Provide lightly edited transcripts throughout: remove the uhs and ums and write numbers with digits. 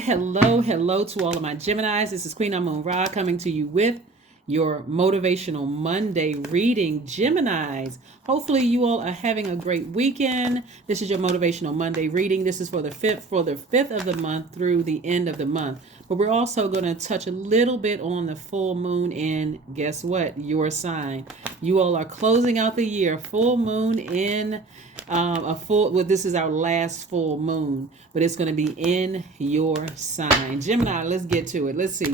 hello to all of my Geminis. This is Queen Moon Ra coming to you with your Motivational Monday reading. Geminis, hopefully you all are having a great weekend. This is your Motivational Monday reading. This is for the fifth of the month through the end of the month. But we're also going to touch a little bit on the full moon in, guess what, your sign. You all are closing out the year, full moon in this is our last full moon, but it's going to be in your sign. Gemini, let's get to it. Let's see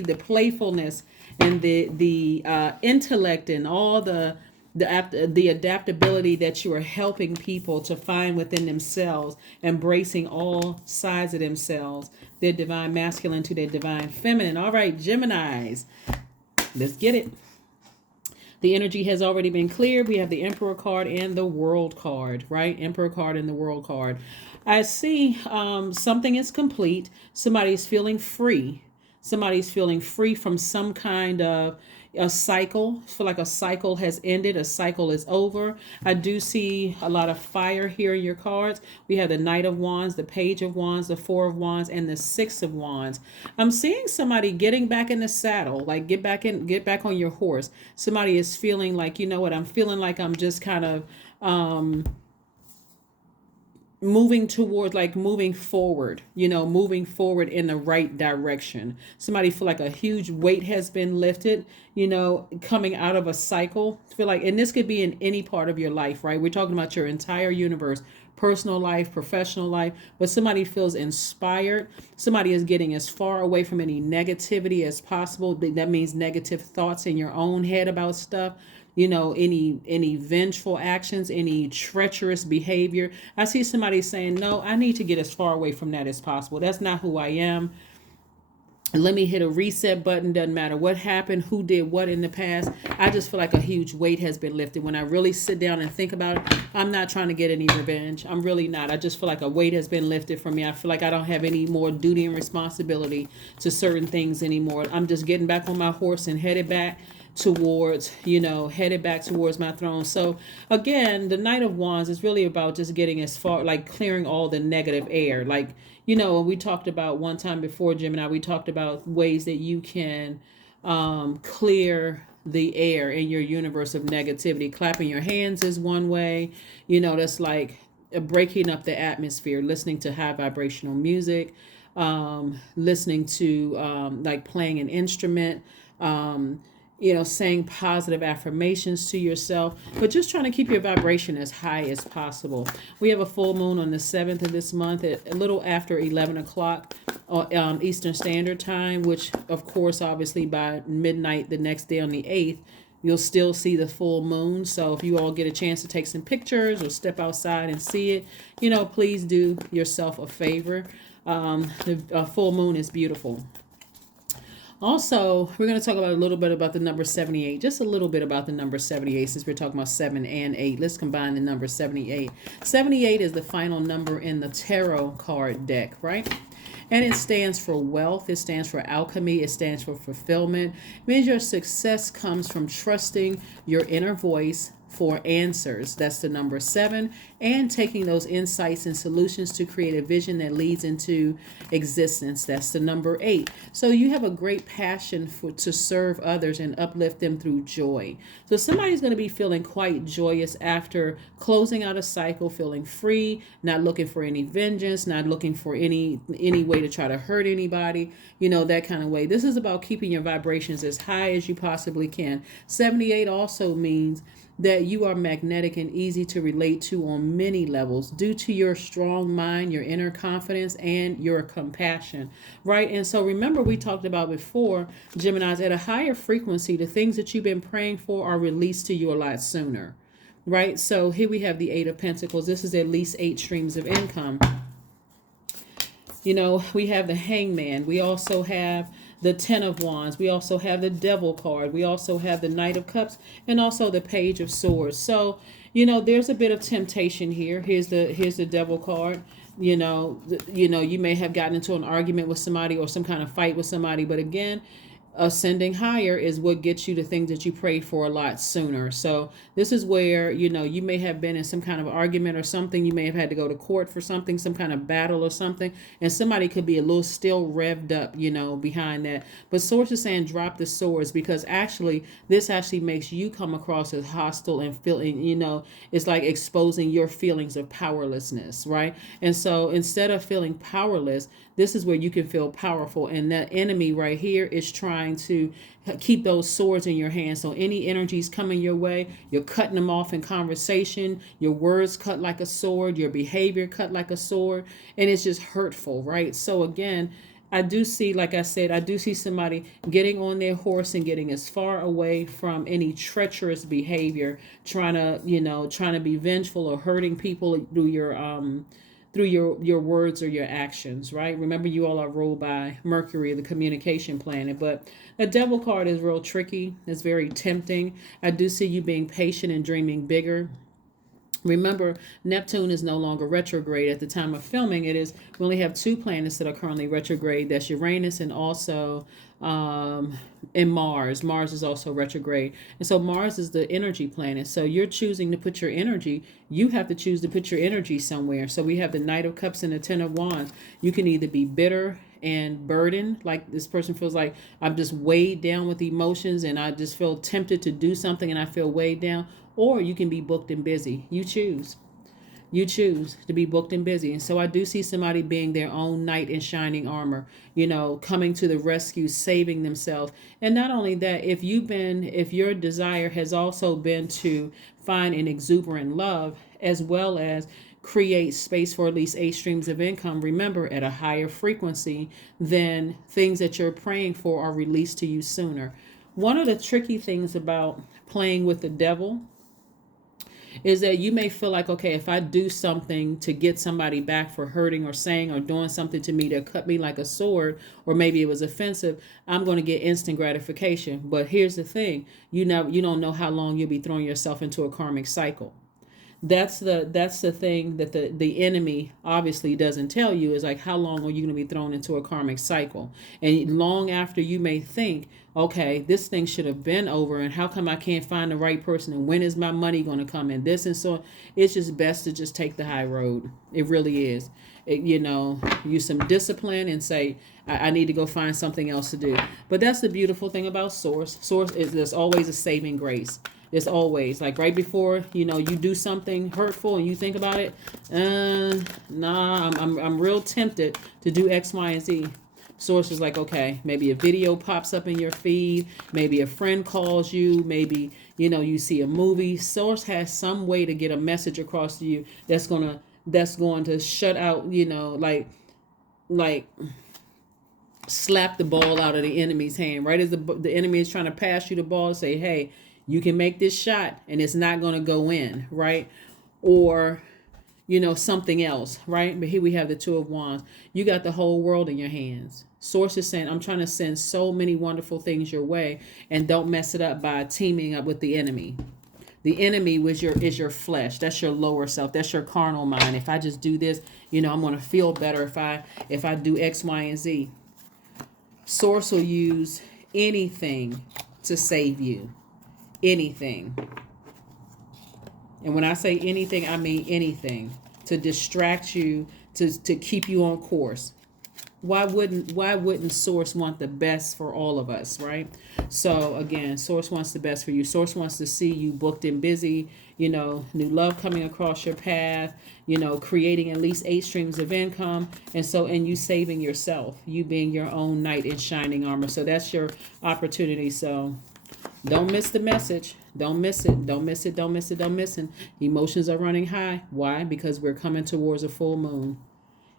the playfulness and the intellect and all the adaptability that you are helping people to find within themselves, embracing all sides of themselves, their divine masculine to their divine feminine. All right, Geminis, let's get it. The energy has already been cleared. We have the Emperor card and the World card, right? Emperor card and the World card. I see something is complete. Somebody's feeling free. Somebody's feeling free from some kind of a cycle. I feel like a cycle has ended. A cycle is over. I do see a lot of fire here in your cards. We have the Knight of Wands, the Page of Wands, the Four of Wands, and the Six of Wands. I'm seeing somebody getting back in the saddle, like get back on your horse. Somebody is feeling like, you know what, I'm feeling like I'm just kind of moving forward in the right direction. Somebody feel like a huge weight has been lifted, coming out of a cycle. Feel like, and this could be in any part of your life, right? We're talking about your entire universe, personal life, professional life, but somebody feels inspired. Somebody is getting as far away from any negativity as possible. That means negative thoughts in your own head about stuff. Any vengeful actions, any treacherous behavior. I see somebody saying, no, I need to get as far away from that as possible. That's not who I am. Let me hit a reset button. Doesn't matter what happened, who did what in the past. I just feel like a huge weight has been lifted. When I really sit down and think about it, I'm not trying to get any revenge. I'm really not. I just feel like a weight has been lifted from me. I feel like I don't have any more duty and responsibility to certain things anymore. I'm just getting back on my horse and headed back towards my throne. So again, the Knight of Wands is really about just getting as far, like clearing all the negative air. Like, we talked about one time before, Gemini, we talked about ways that you can clear the air in your universe of negativity. Clapping your hands is one way, that's like breaking up the atmosphere, listening to high vibrational music, listening to like playing an instrument, saying positive affirmations to yourself, but just trying to keep your vibration as high as possible. We have a full moon on the 7th of this month at a little after 11 o'clock Eastern Standard Time, which, of course, obviously by midnight the next day on the 8th, you'll still see the full moon. So if you all get a chance to take some pictures or step outside and see it, please do yourself a favor. The full moon is beautiful. Also, we're going to talk about a little bit about the number 78, just a little bit about the number 78, since we're talking about 7 and 8. Let's combine the number 78. 78 is the final number in the tarot card deck, right? And it stands for wealth. It stands for alchemy. It stands for fulfillment. It means your success comes from trusting your inner voice for answers. That's the number 7. And taking those insights and solutions to create a vision that leads into existence. That's the number 8. So you have a great passion to serve others and uplift them through joy. So somebody's going to be feeling quite joyous after closing out a cycle, feeling free, not looking for any vengeance, not looking for any way to try to hurt anybody, that kind of way. This is about keeping your vibrations as high as you possibly can. 78 also means that you are magnetic and easy to relate to on many levels due to your strong mind, your inner confidence, and your compassion, right? And so remember, we talked about before, Geminis, at a higher frequency, the things that you've been praying for are released to you a lot sooner, right? So here we have the 8 of Pentacles. This is at least 8 streams of income. We have the Hangman. We also have the 10 of Wands. We also have the Devil card. We also have the Knight of Cups and also the Page of Swords. So, there's a bit of temptation here. Here's the Devil card. You may have gotten into an argument with somebody or some kind of fight with somebody. But again, Ascending higher is what gets you the things that you prayed for a lot sooner. So this is where, you may have been in some kind of argument or something. You may have had to go to court for something, some kind of battle or something, and somebody could be a little still revved up, behind that. But source is saying drop the swords, because actually this actually makes you come across as hostile and feeling, it's like exposing your feelings of powerlessness, right? And so instead of feeling powerless, this is where you can feel powerful. And that enemy right here is trying to keep those swords in your hand. So any energies coming your way, you're cutting them off in conversation. Your words cut like a sword. Your behavior cut like a sword. And it's just hurtful, right? So again, I do see, like I said, I do see somebody getting on their horse and getting as far away from any treacherous behavior, trying to be vengeful or hurting people through your words or your actions, right? Remember, you all are ruled by Mercury, the communication planet. But the devil card is real tricky. It's very tempting. I do see you being patient and dreaming bigger. Remember, Neptune is no longer retrograde at the time of filming. We only have two planets that are currently retrograde. That's Uranus and also and Mars. Mars is also retrograde. And so Mars is the energy planet. So you're choosing to put your energy. You have to choose to put your energy somewhere. So we have the Knight of Cups and the Ten of Wands. You can either be bitter and burdened, like this person feels like I'm just weighed down with emotions and I just feel tempted to do something and I feel weighed down. Or you can be booked and busy. You choose. You choose to be booked and busy. And so I do see somebody being their own knight in shining armor, coming to the rescue, saving themselves. And not only that, if your desire has also been to find an exuberant love, as well as create space for at least 8 streams of income, remember, at a higher frequency, then things that you're praying for are released to you sooner. One of the tricky things about playing with the devil is that you may feel like, okay, if I do something to get somebody back for hurting or saying or doing something to me that cut me like a sword, or maybe it was offensive, I'm going to get instant gratification. But here's the thing, you don't know how long you'll be throwing yourself into a karmic cycle. That's the thing that the enemy obviously doesn't tell you, is like, how long are you going to be thrown into a karmic cycle? And long after you may think, okay, this thing should have been over, and how come I can't find the right person, and when is my money going to come in, this and so on. It's just best to just take the high road. It really is. Use some discipline and say, I need to go find something else to do. But that's the beautiful thing about source. Source is, there's always a saving grace. It's always like right before you do something hurtful and you think about it. I'm real tempted to do X, Y, and Z. Source is like, okay, maybe a video pops up in your feed, maybe a friend calls you, maybe you see a movie. Source has some way to get a message across to you that's going to shut out, like slap the ball out of the enemy's hand, right as the enemy is trying to pass you the ball, say, hey, you can make this shot and it's not going to go in, right? Or, something else, right? But here we have the Two of Wands. You got the whole world in your hands. Source is saying, I'm trying to send so many wonderful things your way, and don't mess it up by teaming up with the enemy. The enemy is your flesh. That's your lower self. That's your carnal mind. If I just do this, I'm going to feel better if I do X, Y, and Z. Source will use anything to save you. Anything. And when I say anything, I mean anything to distract you, to keep you on course. Why wouldn't Source want the best for all of us, right? So again, Source wants the best for you. Source wants to see you booked and busy, new love coming across your path, creating at least 8 streams of income. And you saving yourself, you being your own knight in shining armor. So that's your opportunity. So don't miss the message. Don't miss it. Don't miss it. Don't miss it. Don't miss it. Emotions are running high. Why? Because we're coming towards a full moon.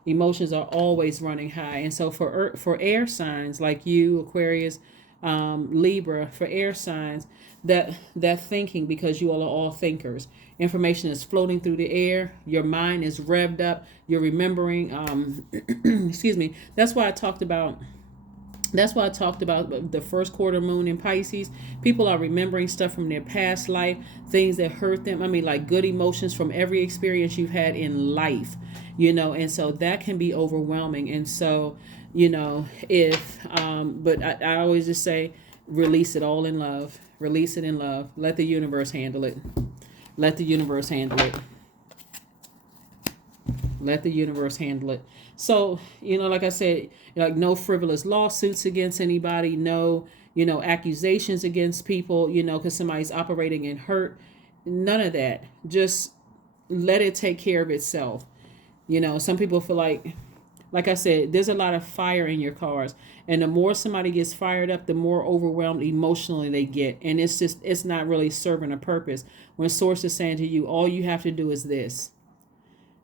Emotions are always running high. And so for air signs like you, Aquarius, Libra, for air signs, that thinking, because you all are all thinkers, information is floating through the air. Your mind is revved up. You're remembering. Excuse me. That's why I talked about That's why I talked about the first quarter moon in Pisces. People are remembering stuff from their past life, things that hurt them. I mean, like good emotions from every experience you've had in life, and so that can be overwhelming. And so, but I always just say, release it all in love. Release it in love. Let the universe handle it. Let the universe handle it. Let the universe handle it. So, like I said, like no frivolous lawsuits against anybody, no, accusations against people, because somebody's operating in hurt. None of that. Just let it take care of itself. Some people feel like I said, there's a lot of fire in your cards. And the more somebody gets fired up, the more overwhelmed emotionally they get. And it's not really serving a purpose. When Source is saying to you, all you have to do is this.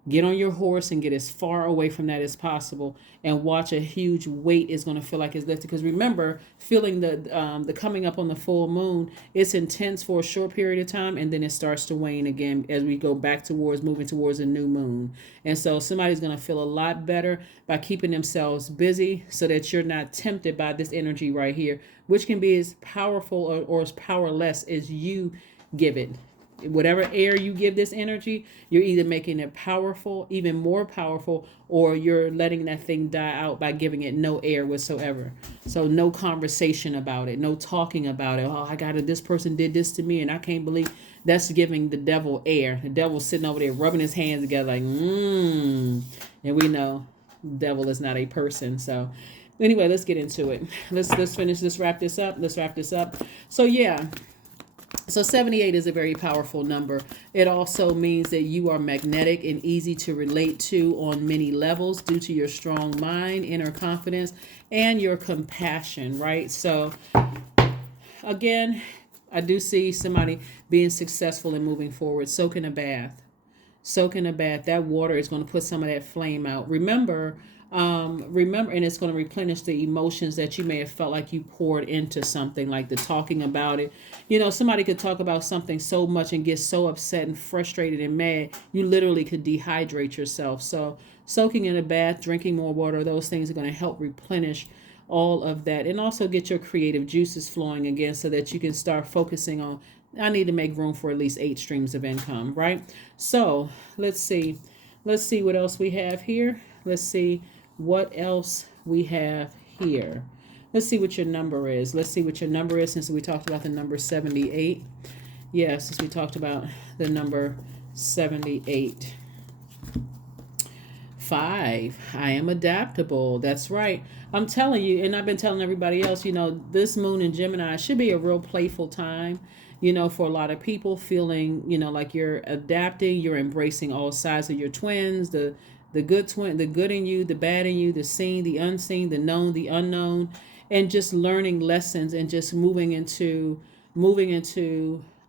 Get on your horse and get as far away from that as possible, and watch a huge weight is going to feel like it's lifted. Because remember, feeling the coming up on the full moon, it's intense for a short period of time, and then it starts to wane again as we go back towards moving towards a new moon. And so somebody's going to feel a lot better by keeping themselves busy, so that you're not tempted by this energy right here, which can be as powerful or as powerless as you give it. Whatever air you give this energy, you're either making it powerful, even more powerful, or you're letting that thing die out by giving it no air whatsoever. So no conversation about it, no talking about it. Oh, this person did this to me and I can't believe. That's giving the devil air. The devil's sitting over there rubbing his hands together like, and we know the devil is not a person. So anyway, let's get into it. Let's finish. Let's wrap this up. So yeah. So 78 is a very powerful number. It also means that you are magnetic and easy to relate to on many levels due to your strong mind, inner confidence, and your compassion, right? So again, I do see somebody being successful and moving forward. Soak in a bath. That water is going to put some of that flame out. Remember, and it's going to replenish the emotions that you may have felt like you poured into something, like the talking about it. Somebody could talk about something so much and get so upset and frustrated and mad, you literally could dehydrate yourself. So soaking in a bath, drinking more water, those things are going to help replenish all of that, and also get your creative juices flowing again, so that you can start focusing on, I need to make room for at least 8 streams of income, right? So let's see what else we have here. Let's see what else we have here. Let's see what your number is. Since we talked about the number 78. Yeah, since we talked about the number 78. 5. I am adaptable. That's right. I'm telling you, and I've been telling everybody else, this moon in Gemini should be a real playful time, for a lot of people, feeling, like you're adapting, you're embracing all sides of your twins, the good in you, the bad in you, the seen, the unseen, the known, the unknown, and just learning lessons and just moving into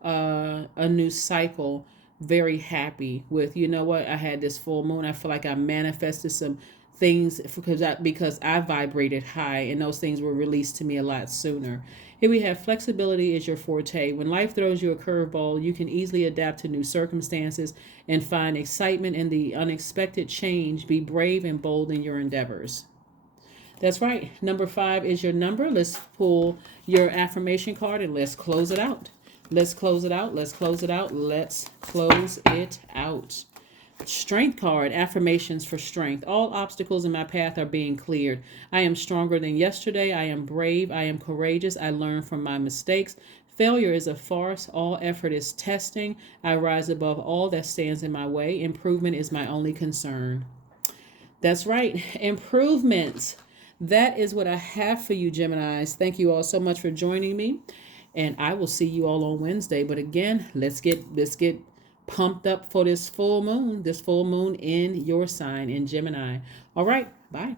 a new cycle. Very happy with, what, I had this full moon. I feel like I manifested some things because I vibrated high, and those things were released to me a lot sooner. Here we have flexibility is your forte. When life throws you a curveball, you can easily adapt to new circumstances and find excitement in the unexpected change. Be brave and bold in your endeavors. That's right. Number 5 is your number. Let's pull your affirmation card and let's close it out. Let's close it out. Strength card, affirmations for strength. All obstacles in my path are being cleared. I am stronger than yesterday. I am brave. I am courageous. I learn from my mistakes. Failure is a farce. All effort is testing. I rise above all that stands in my way. Improvement is my only concern. That's right. Improvement. That is what I have for you, Geminis. Thank you all so much for joining me. And I will see you all on Wednesday. But again, let's get pumped up for this full moon in your sign in Gemini. All right. Bye.